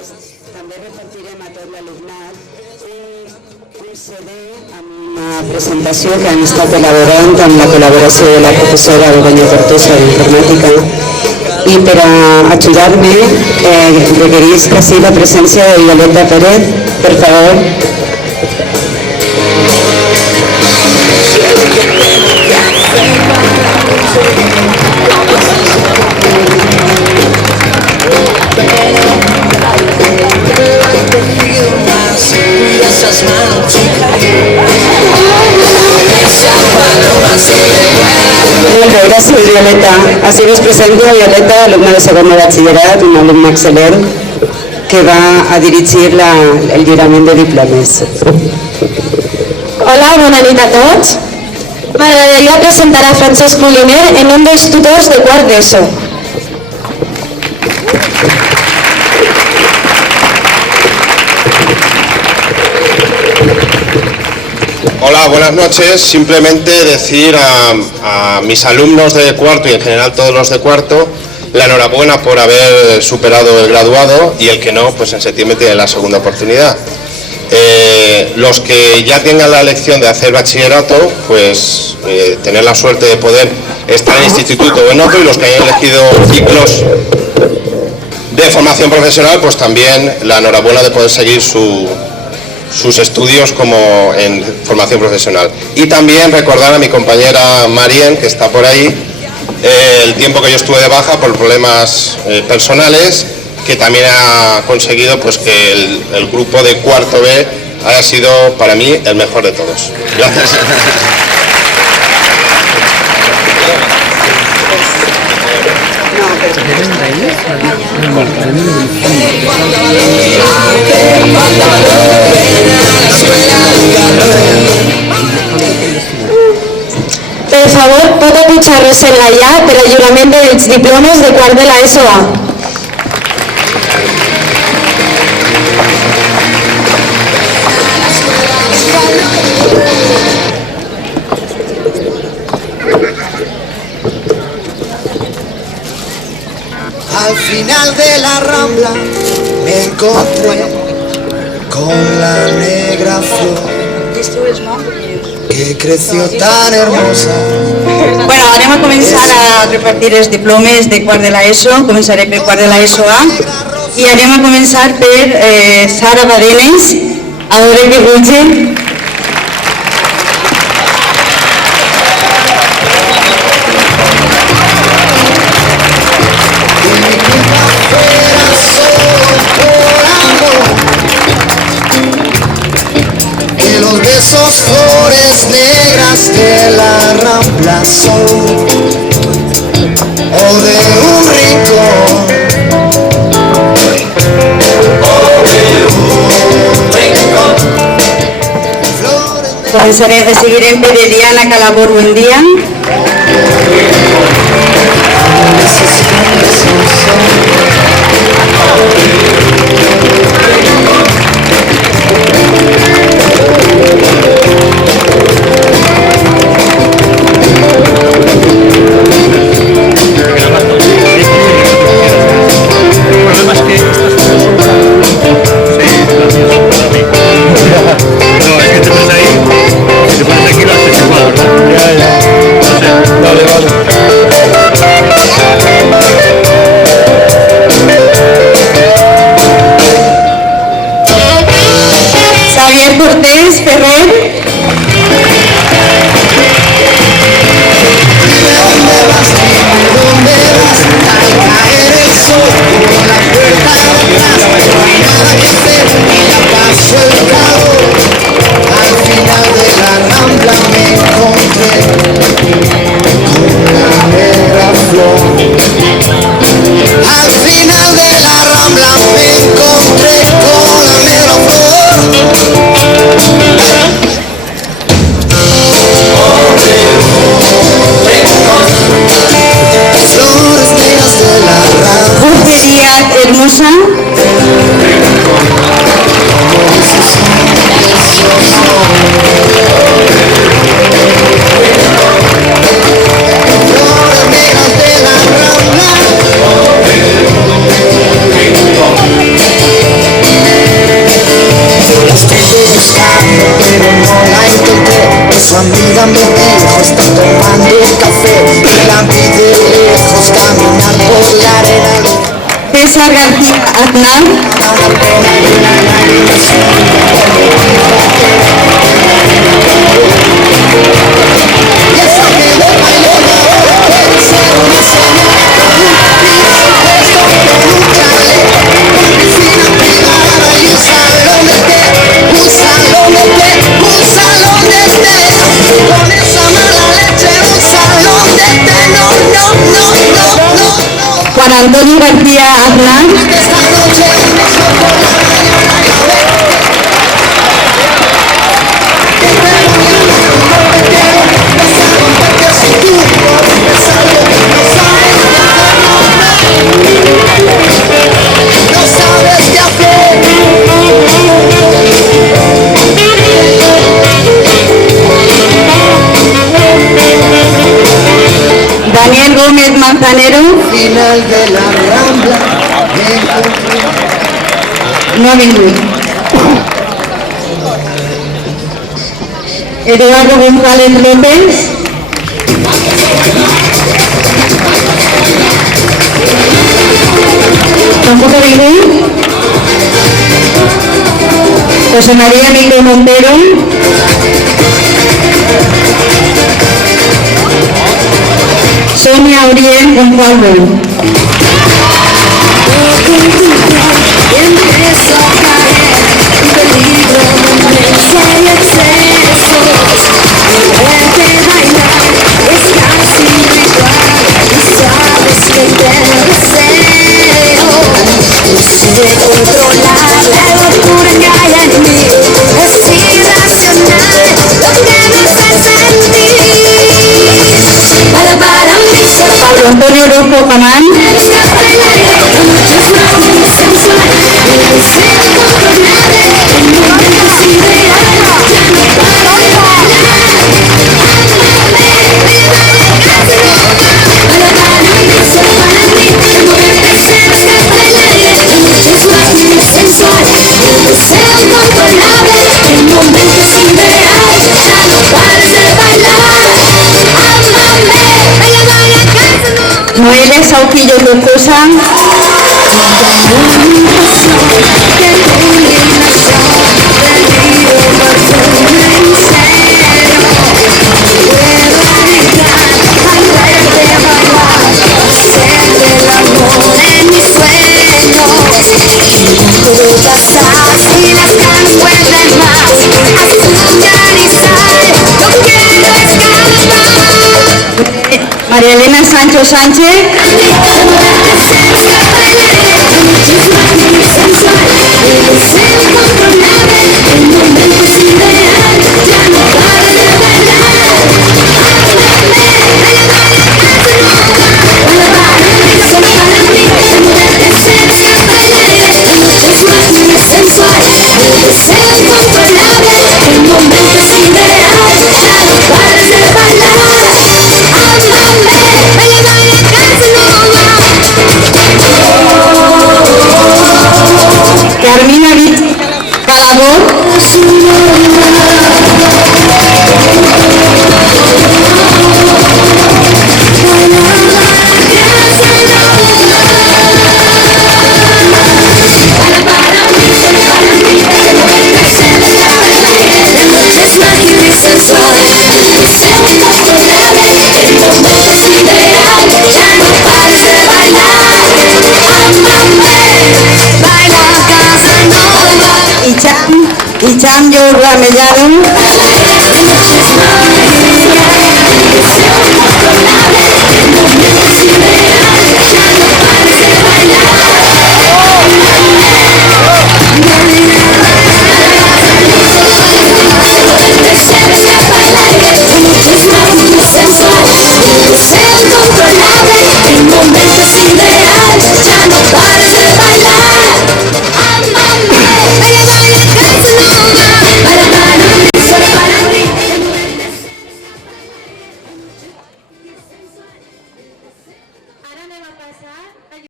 també repartirem a tot l'alumnat un CD amb una presentació que han estat elaborant amb la col·laboració de la professora Begoña Tortosa d'Informàtica, i per a ajudar-me requerís quasi la presència de Violeta Pérez, per favor. Gràcies, Violeta. Així nos presenta Violeta, alumna de segon de batxillerat, una alumna excel·lent que va a dirigir el lliurament de diplomes. Hola, bona nit a tots. M'agradaria presentar a Francesc Moliner en un dels tutors de quart d'ESO. Hola, buenas noches. Simplemente decir a mis alumnos de cuarto y en general todos los de cuarto la enhorabuena por haber superado el graduado, y el que no, pues en septiembre tienen la segunda oportunidad. Los que ya tengan la elección de hacer bachillerato, pues tener la suerte de poder estar en instituto o en otro, y los que hayan elegido ciclos de formación profesional, pues también la enhorabuena de poder seguir sus estudios como en formación profesional. Y también recordar a mi compañera Marien, que está por ahí, el tiempo que yo estuve de baja por problemas personales, que también ha conseguido pues que el grupo de cuarto B haya sido para mí el mejor de todos. Gracias. Per favor, pot apujar-vos en la lla per al lliurament dels diplomes de quart de la ESO A. Al final de la Rambla me encontré con la negra flor que creció tan hermosa. Bueno, anem a començar a repartir els diplomes de quart de l'ESO. Començaré per quart de l'ESO A i anem a començar per Sara Badenes, a veure què puja. Esos flores negras de la Rambla son, o de un rincón, Seguirem per Eliana Calabor, bon dia. Aznar. Juan Antonio García Aznar. Daniel Gómez Manzanero. Final de la Rambla. No ha venido. Eduardo González López. Tampoco viene. José María Miguel Montero. Sonia Uriel Gonzalo. Antonio Orozco Camán. Noelia Sauquillo Tortosa. María Elena Sancho Sánchez. Carmina Calabor. Icham Yo Ramellado.